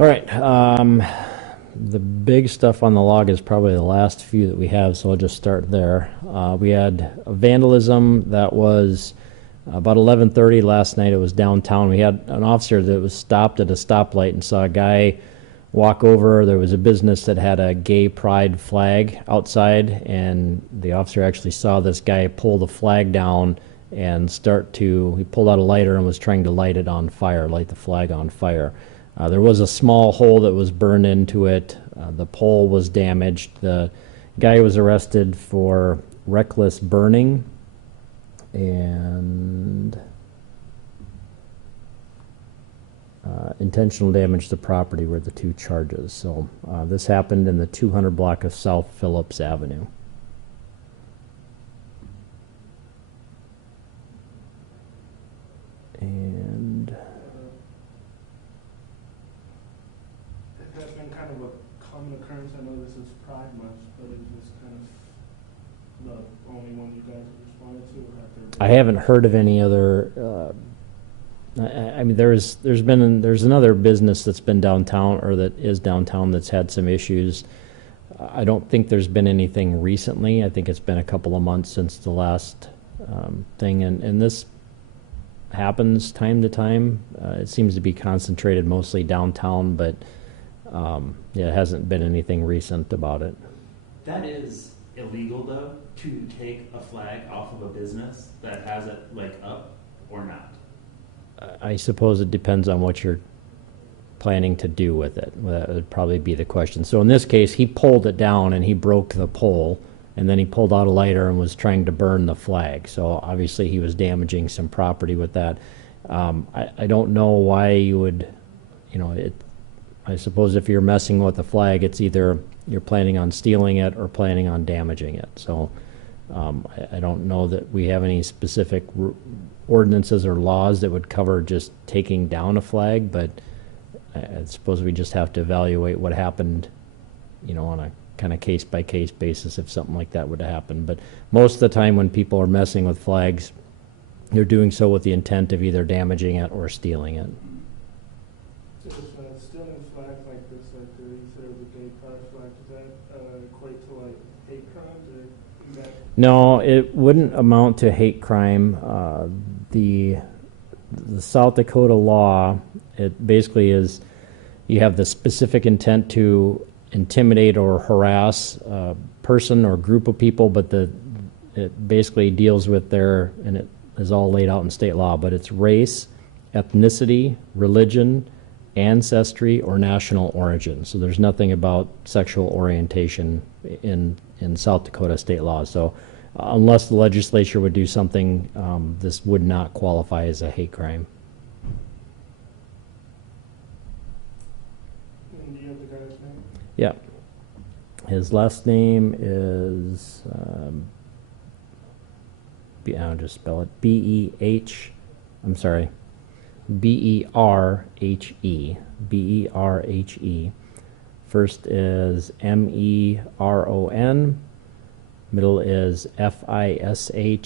All right. The big stuff on the log is probably the last few that we have, so I'll just start there. We had vandalism that was about 11:30 last night. It was downtown. We had an officer that was stopped at a stoplight and saw a guy walk over. There was a business that had a gay pride flag outside, and the officer actually saw this guy pull the flag down and he pulled out a lighter and was trying to light the flag on fire. There was a small hole that was burned into it. The pole was damaged. The guy was arrested for reckless burning and intentional damage to property were the two charges. So this happened in the 200 block of South Phillips Avenue. And it has been kind of a common occurrence. I know this is Pride Month, but is this kind of the only one you guys have responded to? Or have there been? I haven't heard of any other. I mean, there's another business that's been downtown or that is downtown that's had some issues. I don't think there's been anything recently. I think it's been a couple of months since the last thing, and this happens time to time. It seems to be concentrated mostly downtown, but yeah, it hasn't been anything recent about it. That is illegal, though, to take a flag off of a business that has it up or not. I suppose it depends on what you're planning to do with it. That would probably be the question. So in this case, he pulled it down and he broke the pole, and then he pulled out a lighter and was trying to burn the flag. So obviously he was damaging some property with that. I don't know why you would, I suppose if you're messing with the flag, it's either you're planning on stealing it or planning on damaging it. So I don't know that we have any specific ordinances or laws that would cover just taking down a flag, but I suppose we just have to evaluate what happened, on a kind of case-by-case basis if something like that would happen. But most of the time when people are messing with flags, they're doing so with the intent of either damaging it or stealing it. So if stealing flags like this, you said it was a gay pride flag, does that equate to hate crimes? Or is that? No, it wouldn't amount to hate crime. The South Dakota law, it basically is you have the specific intent to intimidate or harass a person or group of people, but it basically deals with and it is all laid out in state law, but it's race, ethnicity, religion, ancestry, or national origin. So there's nothing about sexual orientation in South Dakota state law. So unless the legislature would do something, this would not qualify as a hate crime. And do you have the guy's name? Yeah. His last name is, I'll just spell it, B-E-R-H-E. B-E-R-H-E. First is M-E-R-O-N. Middle is F-I-S-H-A-Y-E.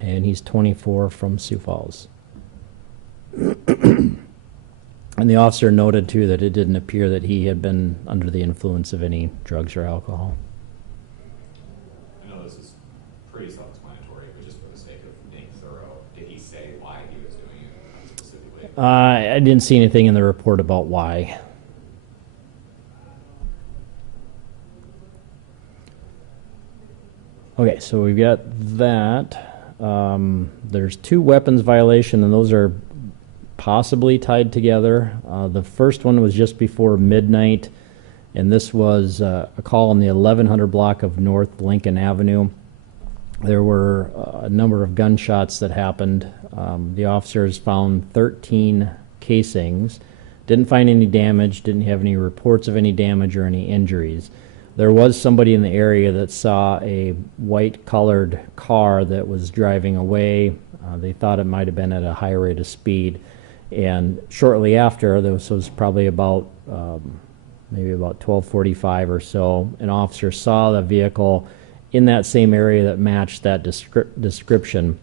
And he's 24 from Sioux Falls. And the officer noted, too, that it didn't appear that he had been under the influence of any drugs or alcohol. I know this is pretty self-explanatory, but just for the sake of being thorough, did he say why he was doing it specifically? I didn't see anything in the report about why. Okay, so we've got that. There's 2 weapons violation, and those are possibly tied together. The first one was just before midnight, and this was a call on the 1100 block of North Lincoln Avenue. There were a number of gunshots that happened. The officers found 13 casings, didn't find any damage, didn't have any reports of any damage or any injuries. There was somebody in the area that saw a white-colored car that was driving away. They thought it might have been at a high rate of speed. And shortly after, this was probably about maybe about 12:45 or so, an officer saw the vehicle in that same area that matched that description.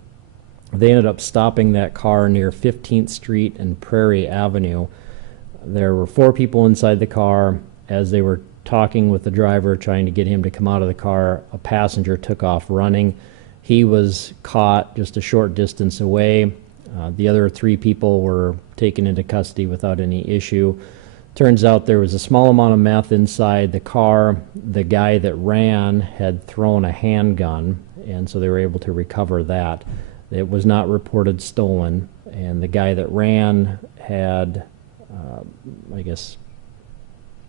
They ended up stopping that car near 15th Street and Prairie Avenue. There were 4 people inside the car. As they were talking with the driver, trying to get him to come out of the car, a passenger took off running. He was caught just a short distance away. The other 3 people were taken into custody without any issue. Turns out there was a small amount of meth inside the car. The guy that ran had thrown a handgun, and so they were able to recover that. It was not reported stolen, and the guy that ran had, I guess,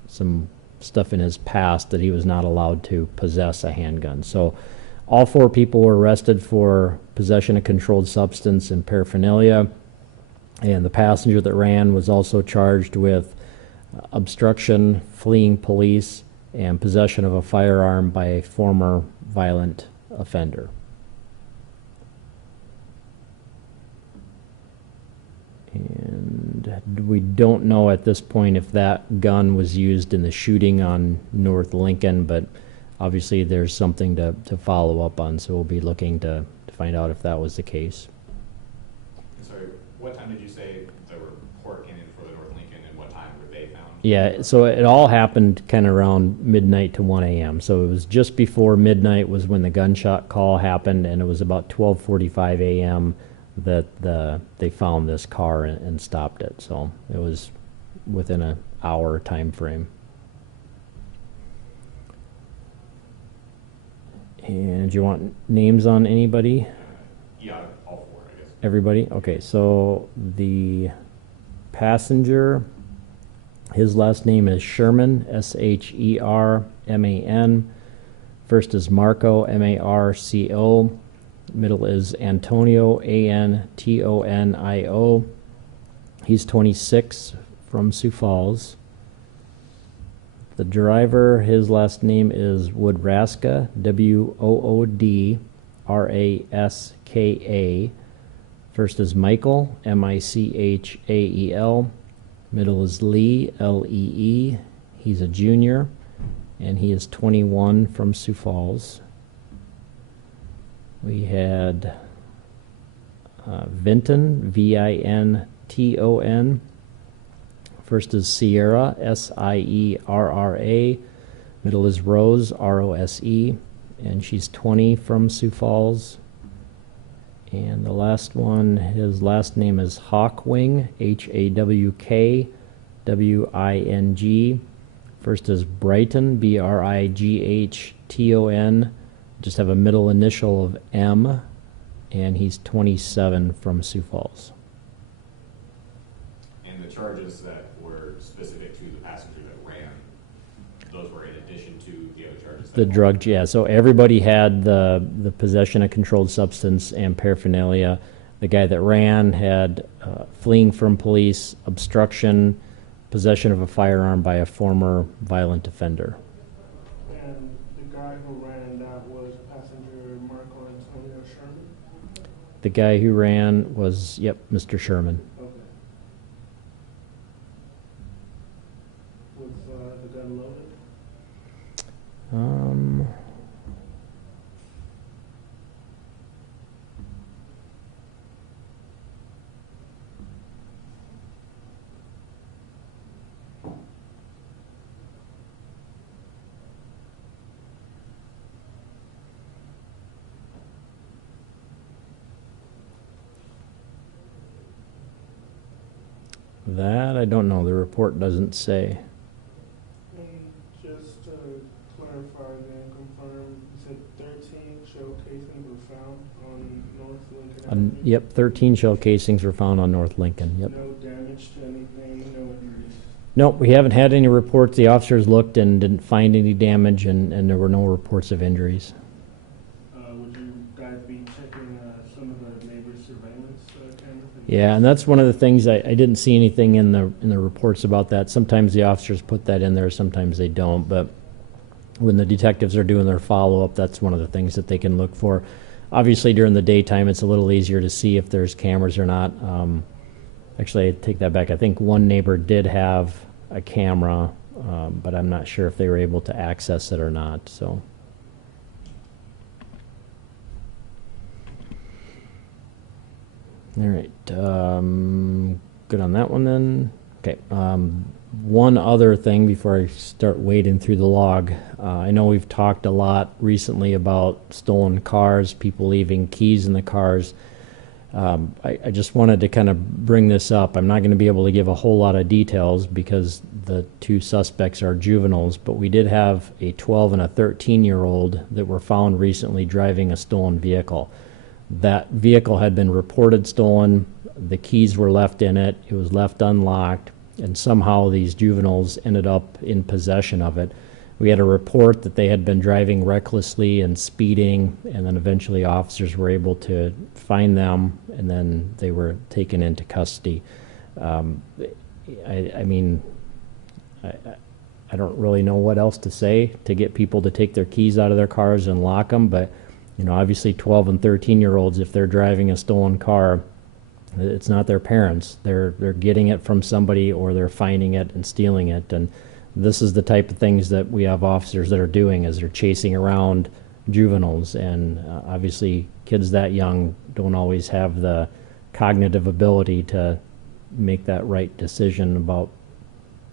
some stuff in his past that he was not allowed to possess a handgun. So all 4 people were arrested for possession of controlled substance and paraphernalia, and the passenger that ran was also charged with obstruction, fleeing police, and possession of a firearm by a former violent offender. And we don't know at this point if that gun was used in the shooting on North Lincoln, but obviously there's something to follow up on, so we'll be looking to find out if that was the case. Sorry, what time did you say the report came in for the North Lincoln, and what time were they found? Yeah, so it all happened kind of around midnight to 1 a.m. So it was just before midnight was when the gunshot call happened, and it was about 12:45 a.m. that they found this car and stopped it. So it was within an hour time frame. And do you want names on anybody? Yeah, all 4, I guess. Everybody? Okay, so the passenger, his last name is Sherman, Sherman. First is Marco, Marco. Middle is Antonio, Antonio. He's 26, from Sioux Falls. The driver, his last name is Woodraska, Woodraska. First is Michael, Michael. Middle is Lee, Lee. He's a junior, and he is 21, from Sioux Falls. We had Vinton, Vinton. First is Sierra, Sierra. Middle is Rose, Rose. And she's 20, from Sioux Falls. And the last one, his last name is Hawkwing, Hawkwing. First is Brighton, Brigton. Just have a middle initial of M, and he's 27, from Sioux Falls. And the charges that were specific to the passenger that ran, those were in addition to the other charges? The drug, yeah. So everybody had the possession of controlled substance and paraphernalia. The guy that ran had fleeing from police, obstruction, possession of a firearm by a former violent offender. And the guy who ran, that was passenger Marco Antonio Sherman? The guy who ran was, yep, Mr. Sherman. Okay. Was the gun loaded? That I don't know. The report doesn't say. And just to clarify and confirm, you said 13 shell casings were found on North Lincoln Avenue? Yep, 13 shell casings were found on North Lincoln. Yep. No damage to anything, no injuries? Nope, we haven't had any reports. The officers looked and didn't find any damage, and there were no reports of injuries. Would you guys be checking some of the neighbors' surveillance cameras? Yeah, and that's one of the things I didn't see anything in the reports about that. Sometimes the officers put that in there, sometimes they don't. But when the detectives are doing their follow-up, that's one of the things that they can look for. Obviously, during the daytime, it's a little easier to see if there's cameras or not. Actually, I take that back. I think one neighbor did have a camera, but I'm not sure if they were able to access it or not. So. All right, good on that one then. Okay, one other thing before I start wading through the log. I know we've talked a lot recently about stolen cars, people leaving keys in the cars. I just wanted to kind of bring this up. I'm not going to be able to give a whole lot of details because the two suspects are juveniles, but we did have a 12 and a 13-year-old that were found recently driving a stolen vehicle. That vehicle had been reported stolen. The keys were left in it. It was left unlocked, and somehow these juveniles ended up in possession of it. We had a report that they had been driving recklessly and speeding, and then eventually officers were able to find them, and then they were taken into custody. I mean, I don't really know what else to say to get people to take their keys out of their cars and lock them, but you know, obviously 12 and 13-year-olds, if they're driving a stolen car, it's not their parents. They're getting it from somebody, or they're finding it and stealing it. And this is the type of things that we have officers that are doing, is they're chasing around juveniles. And obviously kids that young don't always have the cognitive ability to make that right decision about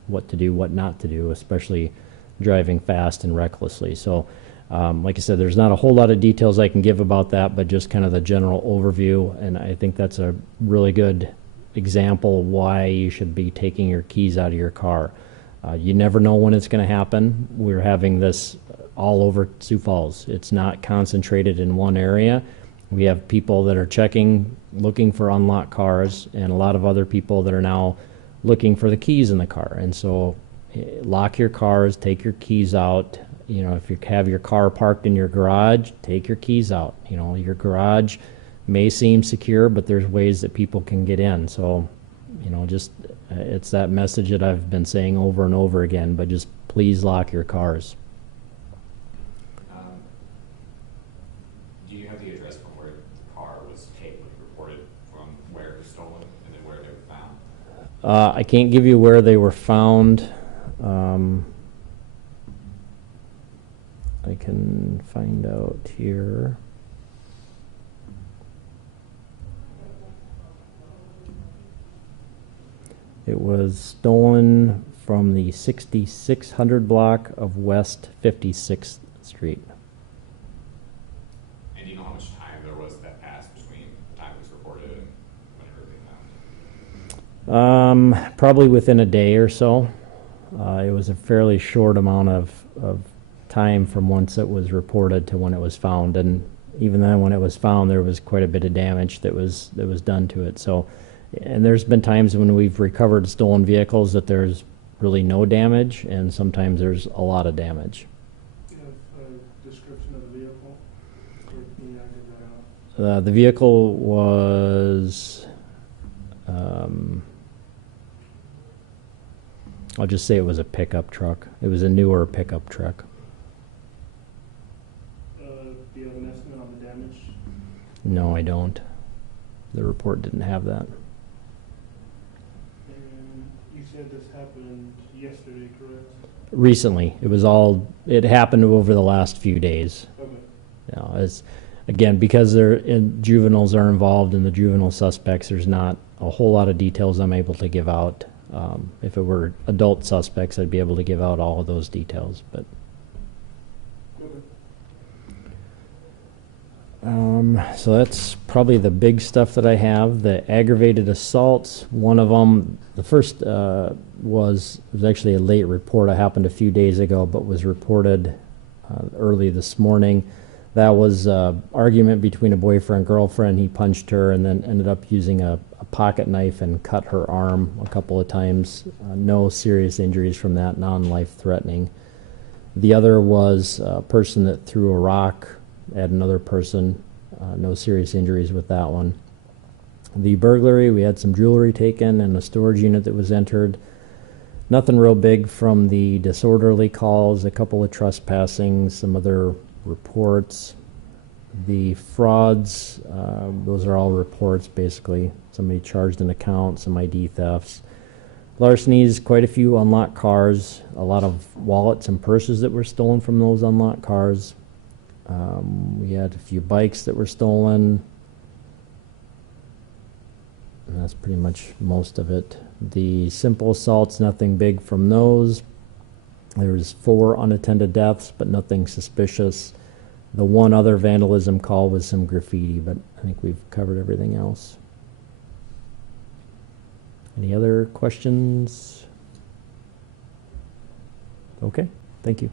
what to do, what not to do, especially driving fast and recklessly. So like I said, there's not a whole lot of details I can give about that, but just kind of the general overview. And I think that's a really good example why you should be taking your keys out of your car. You never know when it's going to happen. We're having this all over Sioux Falls. It's not concentrated in one area. We have people that are checking, looking for unlocked cars, and a lot of other people that are now looking for the keys in the car. And so lock your cars, take your keys out. You know, if you have your car parked in your garage, take your keys out. You know, your garage may seem secure, but there's ways that people can get in. So, you know, just it's that message that I've been saying over and over again, but just please lock your cars. Do you have the address from where the car was taken, reported, from where it was stolen, and then where they were found? I can't give you where they were found. I can find out here. It was stolen from the 6600 block of West 56th Street. And do you know how much time there was that passed between the time it was reported and whenever they found it? Probably within a day or so. It was a fairly short amount of time from once it was reported to when it was found, and even then when it was found there was quite a bit of damage that was done to it. So, and there's been times when we've recovered stolen vehicles that there's really no damage, and sometimes there's a lot of damage. Do you have a description of the vehicle? Or can you give that out? The vehicle was I'll just say it was a pickup truck. It was a newer pickup truck. Do you have an estimate on the damage? No, I don't. The report didn't have that. And you said this happened yesterday, correct? Recently, it happened over the last few days. Okay. You know, again, because juveniles are involved in the juvenile suspects, there's not a whole lot of details I'm able to give out. If it were adult suspects, I'd be able to give out all of those details, but so that's probably the big stuff that I have. The aggravated assaults, one of them, the first was actually a late report. It happened a few days ago, but was reported early this morning. That was an argument between a boyfriend and girlfriend. He punched her and then ended up using a pocket knife and cut her arm a couple of times. No serious injuries from that, non-life threatening. The other was a person that threw a rock at another person. No serious injuries with that one. The burglary, we had some jewelry taken and a storage unit that was entered. Nothing real big from the disorderly calls, a couple of trespassing, some other reports. The frauds, those are all reports basically. Somebody charged an account, some ID thefts. Larcenies, quite a few unlocked cars, a lot of wallets and purses that were stolen from those unlocked cars. We had a few bikes that were stolen. And that's pretty much most of it. The simple assaults, nothing big from those. There's 4 unattended deaths, but nothing suspicious. The one other vandalism call was some graffiti, but I think we've covered everything else. Any other questions? Okay, thank you.